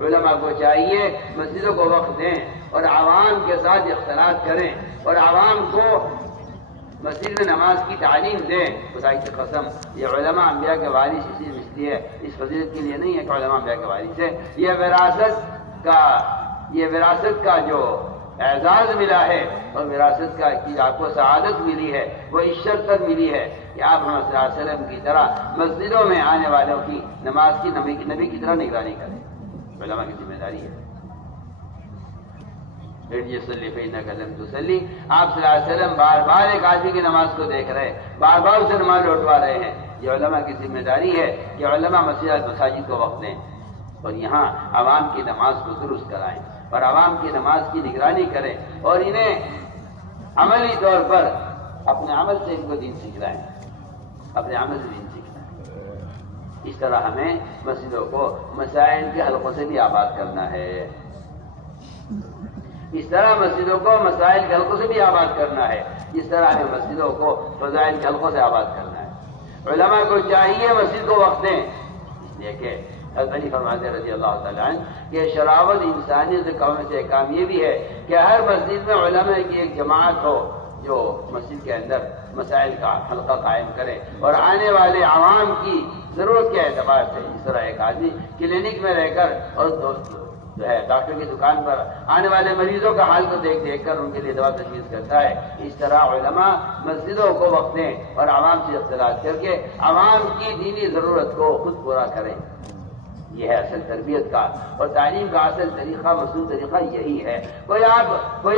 علماء کو چاہیے مسجدوں کو وقت دیں اور عوام کے ساتھ اختلاط کریں اور عوام کو مسجد میں نماز کی تعلیم دیں۔ خدا کی قسم یہ علماء انبیاء کے وارث اس لیے اس فضیلت کے لیے نہیں ہے کہ علماء انبیاء کے وارث ہے، یہ وراثت کا جو اعزاز ملا ہے اور وراثت کا کی آپ کو سعادت ملی ہے وہ اس شرط پر ملی ہے کہ آپ محمد صلی اللہ علیہ وسلم کی طرح مسجدوں میں آنے والوں کی نماز کی نبی کی طرح نگرانی کریں۔ علماء کی ذمہ داری ہے۔ لم تصلی، آپ صلی اللہ علیہ وسلم بار بار ایک آدمی کی نماز کو دیکھ رہے، بار بار اسے نماز لوٹوا رہے ہیں۔ یہ علماء کی ذمہ داری ہے کہ علماء مساجد کو وقت دیں اور یہاں عوام کی نماز کو درست کرائیں اور عوام کی نماز کی نگرانی کریں اور انہیں عملی طور پر اپنے عمل سے ان کو دین سکھلائیں، اپنے عمل سے دین سکھلائیں۔ اس طرح ہمیں مسجدوں کو مسائل کے حلقوں سے بھی آباد کرنا ہے، اس طرح مسجدوں کو مسائل کے حلقوں سے بھی آباد کرنا ہے، اس طرح ہمیں مسجدوں کو فضائل کے حلقوں سے آباد کرنا ہے۔ علماء کو چاہیے مسجد کو وقت دیں، اس لیے کہ حضرت علی فرماتے ہیں رضی اللہ تعالیٰ عنہ کہ شراوت انسانیت سے کام سے کام یہ بھی ہے کہ ہر مسجد میں علماء کی ایک جماعت ہو جو مسجد کے اندر مسائل کا حلقہ قائم کرے اور آنے والے عوام کی ضرورت کے اعتبار سے، اس طرح ایک آدمی کلینک میں رہ کر اور جو ہے ڈاکٹر کی دکان پر آنے والے مریضوں کا حال کو دیکھ کر ان کے لیے دوا تجویز کرتا ہے، اس طرح علماء مسجدوں کو وقت دیں اور عوام سے اختلاط کر کے عوام کی دینی ضرورت کو خود پورا کریں۔ یہ ہے اصل تربیت کا اور تعلیم کا اصل طریقہ، مصنوع طریقہ یہی ہے۔ کوئی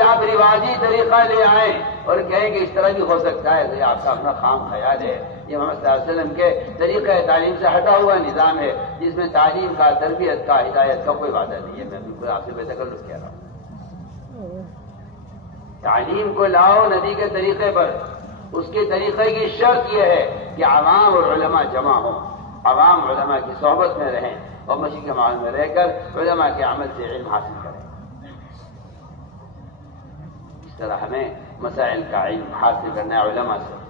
آپ رواجی طریقہ لے آئیں اور کہیں کہ اس طرح بھی ہو سکتا ہے، تو یہ آپ کا اپنا خام خیال ہے۔ یہ محمد صلی اللہ علیہ وسلم کے طریقہ تعلیم سے ہٹا ہوا نظام ہے جس میں تعلیم کا، تربیت کا، ہدایت کا کوئی وعدہ نہیں ہے۔ میں بالکل آپ سے بے تکلف کہہ رہا ہوں، تعلیم کو لاؤ نبی کے طریقے پر۔ اس کے طریقے کی شرط یہ ہے کہ عوام اور علماء جمع ہوں، عوام علماء کی صحبت میں رہیں اور مسجد کے ماحول میں رہ کر علماء کے عمل سے علم حاصل کریں۔ اس طرح ہمیں مسائل کا علم حاصل کرنا ہے علماء سے۔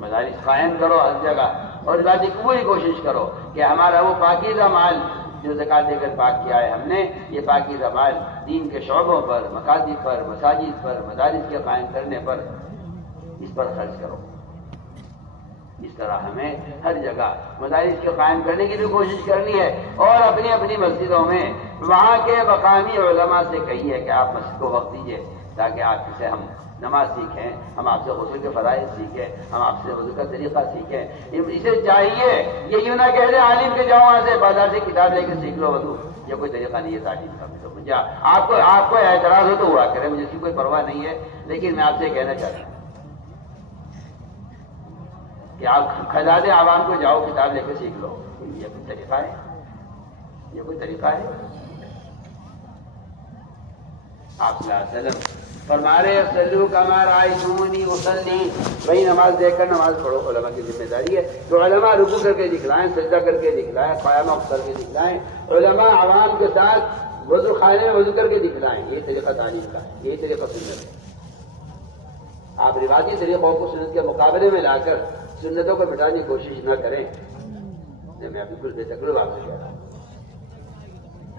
مدارس قائم کرو ہر جگہ اور بات کی پوری کوشش کرو کہ ہمارا وہ پاکیزہ مال جو زکوٰۃ دے کر پاک کیا ہے ہم نے، یہ پاکیزہ مال دین کے شعبوں پر، مکاتب پر، مساجد پر، مدارس کے قائم کرنے پر، اس پر خرچ کرو۔ اس طرح ہمیں ہر جگہ مدارس کے قائم کرنے کی بھی کوشش کرنی ہے اور اپنی اپنی مسجدوں میں وہاں کے مقامی علماء سے کہیے کہ آپ مسجد کو وقت دیجیے تاکہ آپ سے ہم نماز سیکھیں، ہم آپ سے غسل کے فرائض سیکھیں، ہم آپ سے وضو کا طریقہ سیکھیں۔ اسے چاہیے یہ یوں نہ کہہ دیں عالم کے جاؤ وہاں سے بازار سے کتاب لے کے سیکھ لو وضو، یہ کوئی طریقہ نہیں ہے تعلیم کا۔ تو مجھے آپ کو اعتراض ہو تو ہوا کرے، مجھے اس کی کوئی پرواہ نہیں ہے، لیکن میں آپ سے کہنا چاہتا ہوں کہ آپ کھلا دیں عوام کو جاؤ کتاب لے کے سیکھ لو، یہ کوئی طریقہ ہے؟ یہ کوئی طریقہ ہے؟ آپ صلی اللہ علیہ وسلم فرما رہے صلو کما رأیتمونی اصلی، وہی نماز دیکھ کر نماز پڑھو۔ علماء کی ذمہ داری ہے تو علماء رکوع کر کے دکھلائیں، سجدہ کر کے دکھلائیں، قیام کر کے دکھلائیں، علماء عوام کے ساتھ وضو خانے میں وضو کر کے دکھلائیں۔ یہ طریقہ تعلیم کا ہے، یہی طریقہ سنت ہے۔ آپ روایتی طریقوں کو سنت کے مقابلے میں لا کر سنتوں کو مٹانے کی کوشش نہ کریں۔ میں بالکل بے تکلف آپ سے کہہ رہا ہوں۔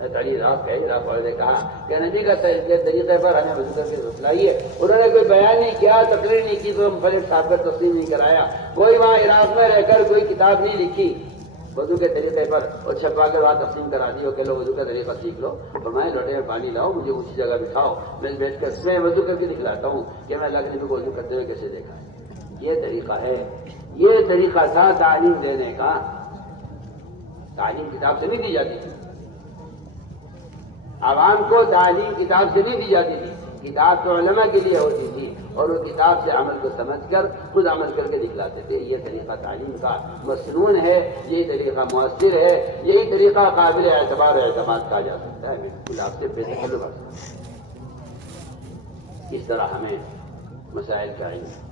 نے کہا کہ نبی کا طریقے پر ہمیں وضو کر کے بتلائیے۔ انہوں نے کوئی بیان نہیں کیا، تقریر نہیں کی، تو مفلس صاحب کا تسلیم نہیں کرایا، کوئی وہاں عراق میں رہ کر کوئی کتاب نہیں لکھی وضو کے طریقے پر اور چھپا کر وہاں تقسیم کرا دی ہو کہ لو وضو کا طریقہ سیکھ لو، فرمایا لوٹے میں پانی لاؤ، مجھے اونچی جگہ بٹھاؤ، میں بیٹھ کر میں وضو کر کے دکھلاتا ہوں کہ میں اللہ کے نبی کو وضو کرتے ہوئے کیسے دیکھا ہے۔ یہ طریقہ ہے، یہ طریقہ تھا تعلیم دینے کا۔ تعلیم کتاب سے نہیں دی جاتی تھی، عوام کو تعلیم کتاب سے نہیں دی جاتی تھی، کتاب تو علماء کے لیے ہوتی تھی اور وہ کتاب سے عمل کو سمجھ کر خود عمل کر کے دکھلاتے تھے۔ یہ طریقہ تعلیم کا مسنون ہے، یہی طریقہ مؤثر ہے، یہی طریقہ قابل اعتبار و اعتماد کہا جا سکتا ہے۔ میں بالکل آپ سے بے تکلف اس طرح ہمیں مسائل کا علم